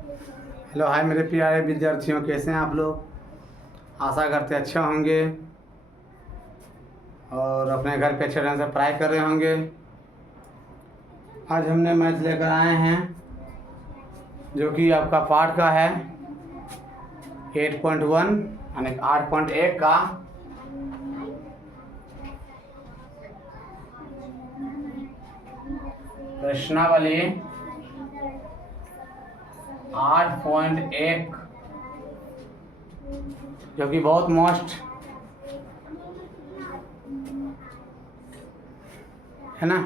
Hello hi मेरे प्यारे विद्यार्थियों, कैसे हैं आप लोग। आशा करते अच्छे होंगे और अपने घर पे अच्छे ढंग से पढ़ाई कर रहे होंगे। आज हमने मैथ लेकर आए हैं जो कि आपका पार्ट का है 8.1 यानी 8.1 का प्रश्नावली 8.1 जो कि बहुत मोस्ट है ना।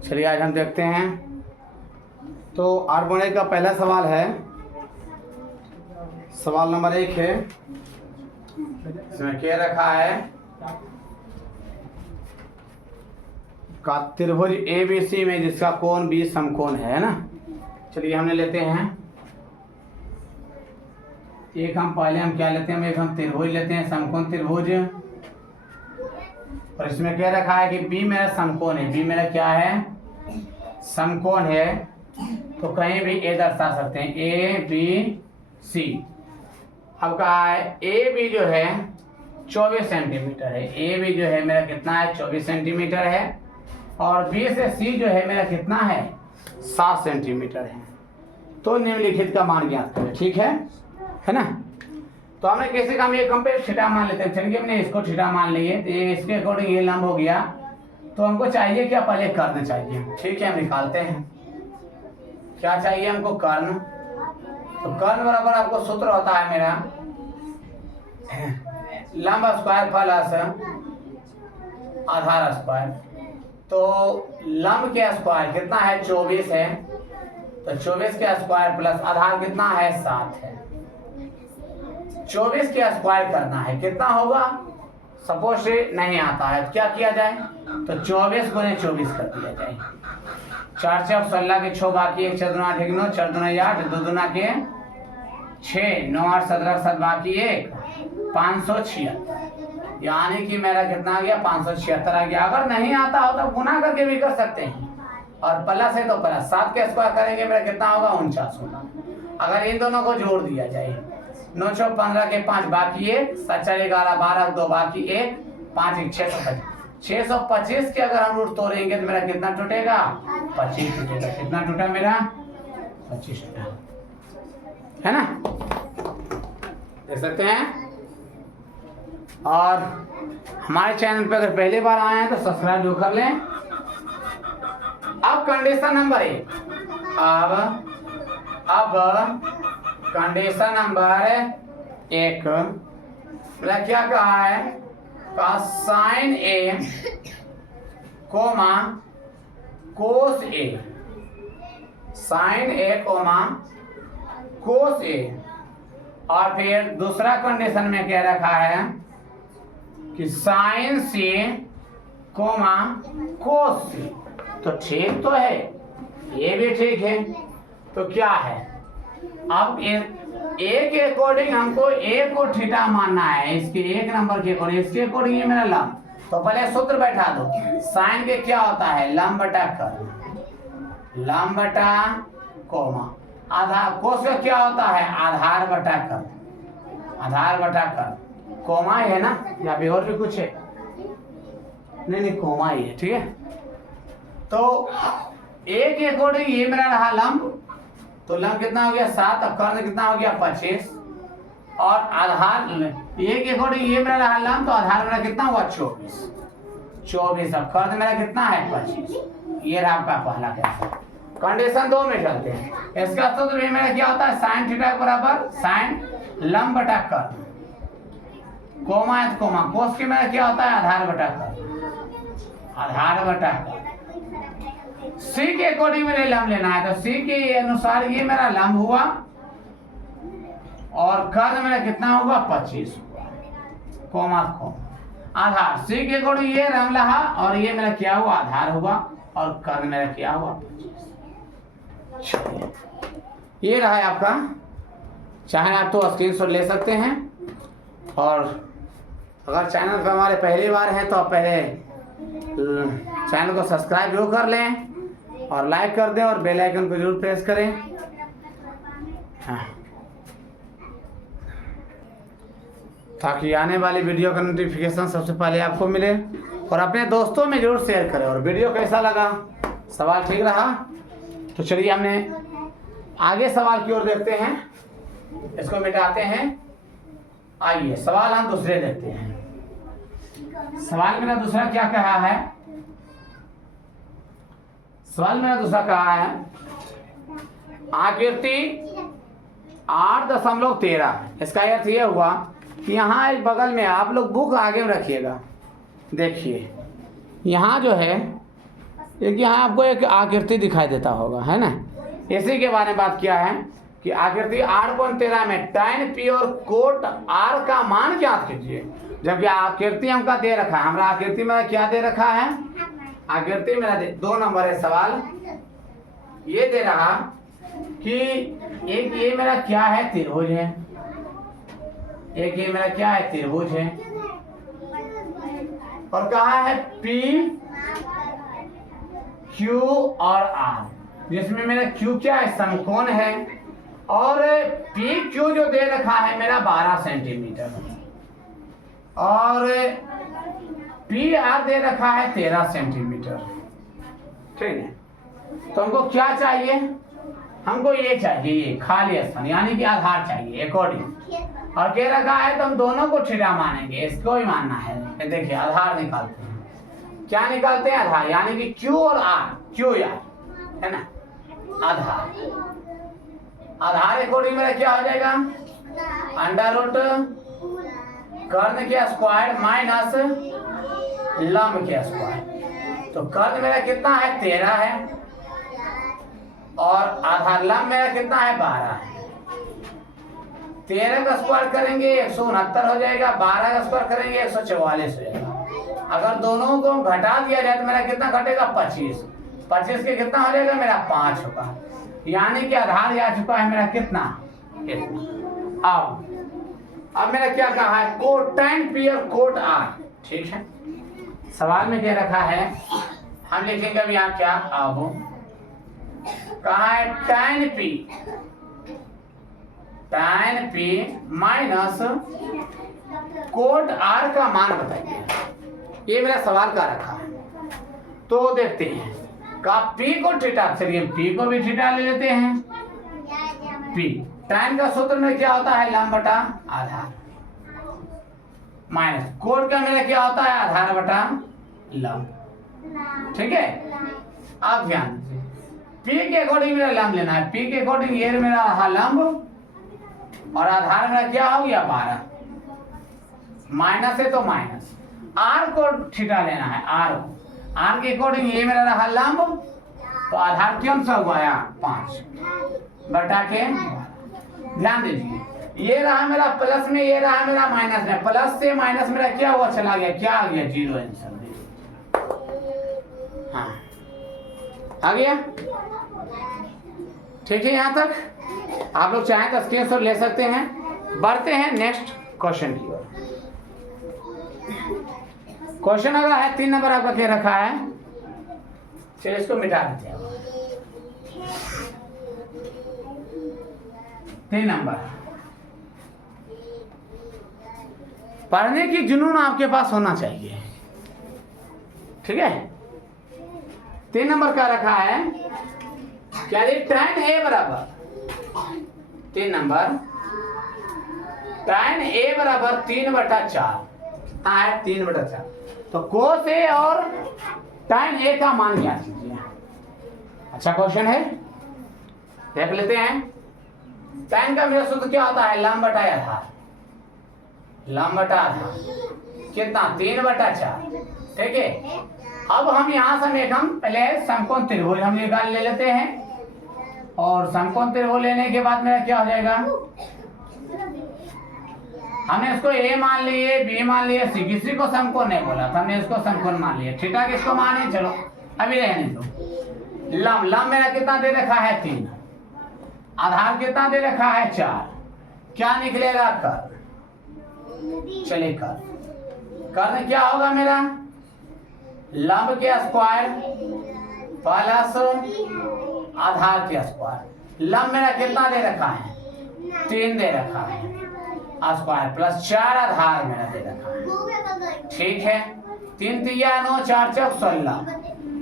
चलिए आज हम देखते हैं। तो 8.1 का पहला सवाल है, सवाल नंबर 1 है। इसमें क्या रखा है का त्रिभुज ABC में जिसका कोण 20 समकोण है ना। चलिए हमने लेते हैं एक, हम क्या लेते हैं, हम त्रिभुज लेते हैं, समकोण त्रिभुज। और इसमें क्या रखा है कि B मेरा समकोण है, B मेरा क्या है, समकोण है। तो कहीं भी A दर्शा सकते हैं, ABC। अब कहा है AB जो है 24 सेंटीमीटर है, AB जो है मेरा कितना है 24 सेंटीमीटर है। और B से C जो है मेरा कितना है 7 सेंटीमीटर है। तो निम्नलिखित का मान ज्ञात करें, ठीक है ना। तो हमने कैसे काम, ये कम पे थीटा मान लेते हैं। चलिए हमने इसको थीटा मान लिए, तो ये इसके अकॉर्डिंग ये लंब हो गया। तो हमको चाहिए क्या, पहले कर्ण चाहिए, ठीक है। हम निकालते हैं क्या चाहिए हमको, कर्ण। तो कर्ण बराबर आपको सूत्र होता है मेरा लंब स्क्वायर प्लस आधार स्क्वायर। तो लंब के स्क्वायर कितना है 24 है, तो 24 के स्क्वायर प्लस आधार कितना है 7 है। 24 के स्क्वायर करना है, कितना होगा, सपोज से नहीं आता है तो क्या किया जाए, तो 24 गुने 24 कर दिया जाए। 4 चौक 16 के 6 बाकी 1 4 दूना 9 4 दूना 8 2 दूना के 6 9 8 17 7 बाकी 1 576। यानी कि मेरा कितना आ गया 576 आ गया। अगर नहीं आता हो तो गुना करके भी कर सकते हैं, और प्लस है तो प्लस 7 के स्क्वायर करेंगे मेरा कितना होगा 49 होगा। अगर इन दोनों को जोड़ दिया जाए 9 6 15 के 5 बाकी 1 7 4 11 12 2 बाकी 1 5 1 625 के अगर हम रूट तोड़ेंगे तो मेरा कितना टूटेगा 25 टूटेगा। कितना टूटा मेरा 25 टूटा, है ना, देख सकते हैं। और हमारे चैनल पे अगर पहली बार आए हैं तो सब्सक्राइब जो कर लें। अब कंडीशन नंबर 1, अब कंडीशन नंबर 1 मेरा क्या कहा है, का sine A comma cos A, sine A comma cos A। और फिर दूसरा कंडीशन में क्या रखा है कि साइन C कोमा कोस C। तो ठीक तो है, ये भी ठीक है। तो क्या है, अब A के अकॉर्डिंग हमको A को थीटा मानना है, इसके 1 नंबर के अकॉर्डिंग, इसके अकॉर्डिंग ये मेरा लंब। तो पहले सूत्र बैठा दो, साइन के क्या होता है लंब बटा कर्ण, लंब बटा कोमा आधार। कोस का क्या होता है आधार बटा कर्ण, आधार बटा कर्ण। कोमा है ना, या भी और भी कुछ है, नहीं कोमा ही है, ठीक है। तो A के अकॉर्डिंग ये मेरा रहा लंब, तो लंब कितना हो गया 7 और कर्ण कितना हो गया 25। और आधार A के अकॉर्डिंग ये मेरा रहा लंब, तो आधार मेरा कितना हुआ 24 और कर्ण मेरा कितना है 25। ये रहा आपका पहला कैसे। कंडीशन 2 में चलते हैं। इसका सूत्र भी मेरा क्या होता है साइन थीटा बराबर साइन लंब बटा कर्ण, कोमा है तो कोमा, कोस के मेरा क्या होता है आधार बटा कर्ण, आधार बटा कर्ण। C के अकॉर्डिंग मेरे लंब लेना है, तो C के अनुसार ये मेरा लंब हुआ और कर्ण मेरा कितना होगा 25 हुआ, कोमा कोमा आधार। C के अकॉर्डिंग ये लंब रहा और ये मेरा क्या हुआ आधार हुआ, और कर्ण मेरा क्या हुआ 25। ये रहा है आपका, चाहे आप तो स्क्रीनशॉट ले सकते हैं। और अगर चैनल पर हमारे पहली बार हैं तो आप पहले चैनल को सब्सक्राइब जरूर कर लें और लाइक कर दें और बेल आइकन को जरूर प्रेस करें। हाँ, ताकि आने वाली वीडियो का नोटिफिकेशन सबसे पहले आपको मिले। और अपने दोस्तों में जरूर शेयर करें। और वीडियो कैसा लगा, सवाल ठीक रहा तो चलिए हमने आगे सवाल की ओर देखते हैं, इसको मिटाते हैं। आइए सवाल हम दूसरे देखते हैं। सवाल मेरा दूसरा क्या कहा है? सवाल मेरा दूसरा कहा है आकृति 8.13। इसका अर्थ यह हुआ कि यहाँ एक बगल में, आप लोग बुक आगे में रखिएगा, देखिए यहाँ जो है एक, यहाँ आपको एक आकृति दिखाई देता होगा, है ना। इसी के बारे में बात किया है कि आकृति 8.13 में tan p और कोट r का मान ज्ञात कीजिए। जबकि आकृति हमका दे रखा है, हमारा आकृति में क्या दे रखा है? आकृति मेरा 2 नंबर है सवाल, ये दे रहा कि एक ये मेरा क्या है? त्रिभुज है। एक ये मेरा क्या है? त्रिभुज है। और कहा है P, Q और R, जिसमें मेरा Q क्या है? समकोण है। और P Q जो दे रखा है मेरा 12 सेंटीमीटर, और P R दे रखा है 13 सेंटीमीटर। ठीक है, तो हमको क्या चाहिए? हमको ये चाहिए, ये खाली स्थान यानी कि आधार चाहिए अकॉर्डिंग। और कह रखा है तो हम दोनों को थीटा मानेंगे, इसको ही मानना है। देखिए आधार निकालते हैं। क्या निकालते हैं? आधार, यानी कि Q और R, Q R है ना, आधार। आधार अकॉर्डिंग मेरा क्या हो जाएगा? अंडर रूट कर्ण के स्क्वायर माइनस लंब के स्क्वायर। तो कर्ण मेरा कितना है? 13 है। और आधार लंब मेरा कितना है? 12 है। 13 का स्क्वायर करेंगे 169 हो जाएगा, 12 का स्क्वायर करेंगे 144 हो जाएगा। अगर दोनों को घटा दिया जाए तो मेरा कितना घटेगा? 25। 25 के कितना हो जाएगा? मेरा 5 होगा। यानी कि आधार आ चुका है मेरा कितना? इतना। अब मेरा क्या कहा है? कोट tan p और कोट r। ठीक है, सवाल में क्या रखा है, हम लिखेंगे अब यहाँ क्या? अब कहा है tan p minus cot r का मान बताइए। ये मेरा सवाल का रखा है, तो देखते हैं। का p को थीटा, चलिए p को भी थीटा ले लेते हैं। p tan का सूत्र में क्या होता है? लंब बटा आधार, माइनस कोट का मेरा क्या होता है? आधार बटा लंब। ठीक है, अब ध्यान दीजिए, p के अकॉर्डिंग मेरा लंब लेना है। p के अकॉर्डिंग ये मेरा रहा लंब, और आधार मेरा क्या हो गया? 12। माइनस है तो माइनस। r को थीटा लेना है, r के अकॉर्डिंग ये मेरा रहा लंब, तो आधार कौन सा हुआ? 5 बटा के। ध्यान दीजिए, ये रहा मेरा प्लस में, ये रहा मेरा माइनस में। प्लस से माइनस मेरा क्या हुआ? चला गया। क्या आ गया? 0 आंसर। हाँ, आ गया। ठीक है, यहाँ तक आप लोग चाहें तो स्क्रीनशॉट ले सकते हैं। बढ़ते हैं नेक्स्ट क्वेश्चन की ओर। क्वेश्चन अगर है 3 नंबर आपका क्या रखा है? चलिए इसको मिटा देते हैं। 3 नंबर, पढ़ने की जुनून आपके पास होना चाहिए। ठीक है, 3 नंबर का रखा है क्या? tan a बराबर 3 नंबर, tan a बराबर 3/4 है। 3/4, तो cos a और tan a का मान ज्ञात कीजिए। अच्छा क्वेश्चन है, देख लेते हैं। tan का मेरा सूत्र क्या होता है? लंब बटा आधार। लंब बटा आधार कितना? 3/4। ठीक है, अब हम यहाँ से हम पहले समकोण त्रिभुज हम निकाल ले लेते हैं। और समकोण त्रिभुज लेने के बाद मेरा क्या हो जाएगा? हमने इसको a मान लिए, b मान लिए, किसी को समकोण नहीं बोला था, हमने इसको समकोण मान लिया। थीटा किसको माने? चलो अभी रहने दो। लंब मेरा कितना दे रखा है? 3। आधार कितना दे रखा है? 4। क्या निकलेगा? कर। चलिए कर्ण क्या होगा मेरा? लंब के स्क्वायर प्लस आधार के स्क्वायर। लंब मेरा कितना दे रखा है? 3 दे रखा है स्क्वायर प्लस 4 आधार मेरा दे रखा है। ठीक है, 3 तिया 9 4 चौक 16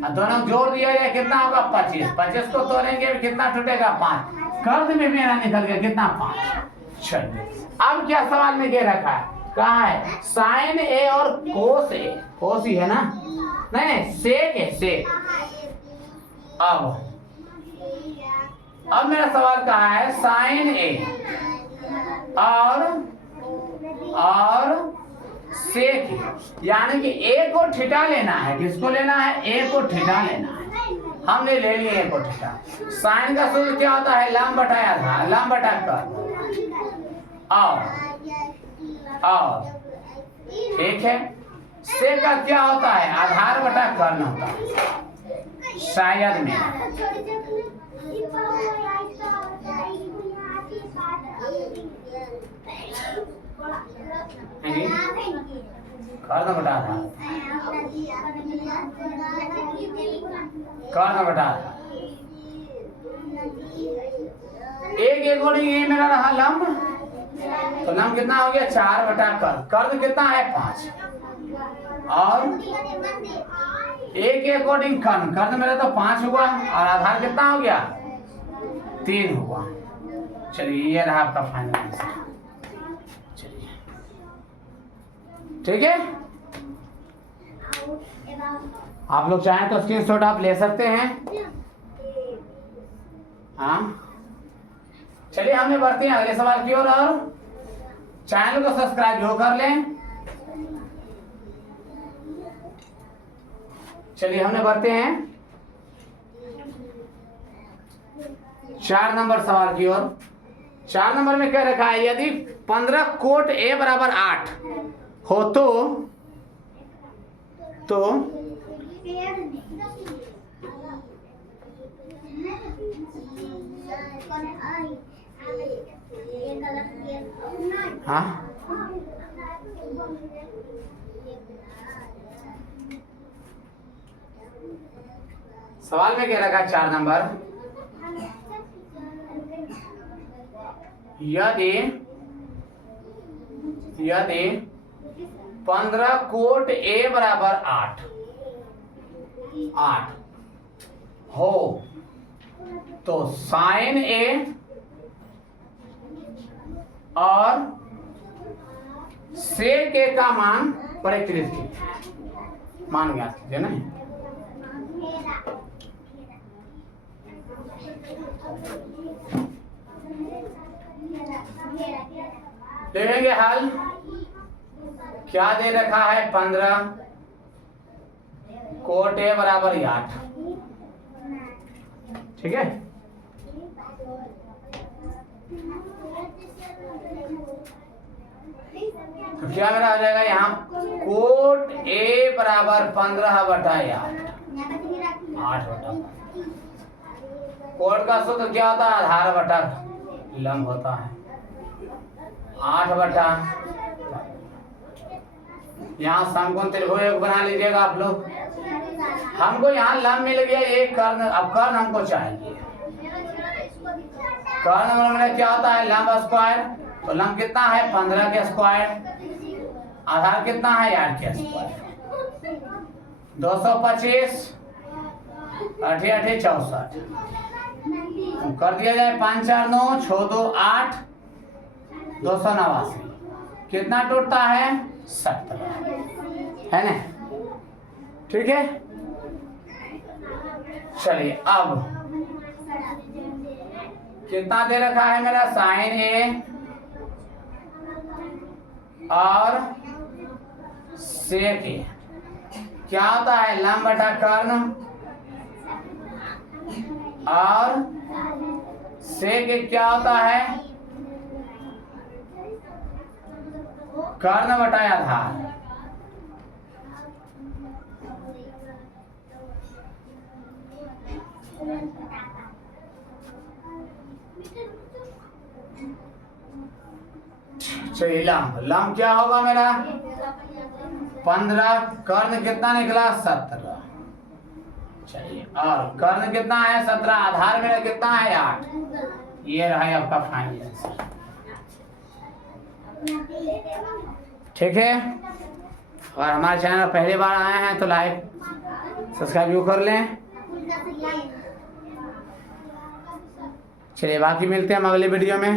और दोनों जोड़ दिया जाए कितना होगा 25। 25 को तोड़ेंगे कितना टूटेगा 5। कर्द में मेरा निकल गया कितना 5। चलिए अब क्या सवाल में दे रखा है, कहा है साइन ए और कोस ए, कोस ही है ना, नहीं सेक है सेक। अब मेरा सवाल कहा है साइन ए और सेक, यानी कि ए को थीटा लेना है। किसको लेना है, ए को थीटा लेना है। हमने ले लिया ए को थीटा। साइन का सूत्र क्या होता है, लंब बटा आधार, लंब बटा कर्द। और ठीक है, सेक का क्या होता है, आधार बटा कर्द होता है। शायद में कर्द बटा आधार, कर्द बटा आधार। एक अकॉर्डिंग ये मेरा रहा लंब, तो लंब कितना हो गया 4 बटा कर्द। कर्द कितना है 5 और एक के अकॉर्डिंग कर्द, कर्द मेरा तो 5 हुआ और आधार कितना हो गया 3 हुआ। चलिए ये रहा आपका फाइनल आंसर। चलिए ठीक है, आप लोग चाहें तो स्क्रीनशॉट आप ले सकते हैं। हाँ चलिए हमने बढ़ते हैं अगले सवाल की ओर, और चैनल को सब्सक्राइब जो कर लें। चलिए हमने बढ़ते हैं 4 नंबर सवाल की ओर। 4 नंबर में कह रखा है यदि 15 कोट ए बराबर 8 हो तो हाँ सवाल में कह रखा 4 नंबर, यदि 15 कोट ए बराबर 8 हो तो साइन ए और सेक ए का मान परिकलित कीजिए, मान ज्ञात कीजिए ना। देखेंगे हल क्या दे रखा है, 15 कोट ए बराबर 8। ठीक है, तो क्या मेरा हो जाएगा यहाँ कोट ए बराबर 15 बटा 8 बटा। कोट का सूत्र क्या होता है, आधार बटा लंब होता है। 8 बटा, यहाँ समकोण त्रिभुज बना लीजिएगा आप लोग। हमको यहाँ लंब मिल गया, एक कर्ण, अब कर्ण हमको चाहिए। कर्ण में क्या होता है, लंब स्क्वायर, तो लंब कितना है 15 के स्क्वायर, आधार कितना है 8 के स्क्वायर, 225 8 8 64 कर दिया जाए, 5 4 9 6 2 8 289, कितना टूटता है 70, है ना। ठीक है, चलिए अब कितना दे रखा है मेरा, साइन ए और सेक ए, क्या होता है लंब बटा कर्ण, और सेक ए क्या होता है कर्ण बटा आधार। चलिए लंब क्या होगा मेरा 15, कर्ण कितना निकला 17। चलिए और कर्ण कितना है 17, आधार मेरा कितना है 8। ये रहा आपका फाइनल आंसर। ठीक है। और हमारे चैनल पर पहली बार आए हैं तो लाइक सब्सक्राइब कर लें। चलिए बाकी मिलते हैं हम अगले वीडियो में।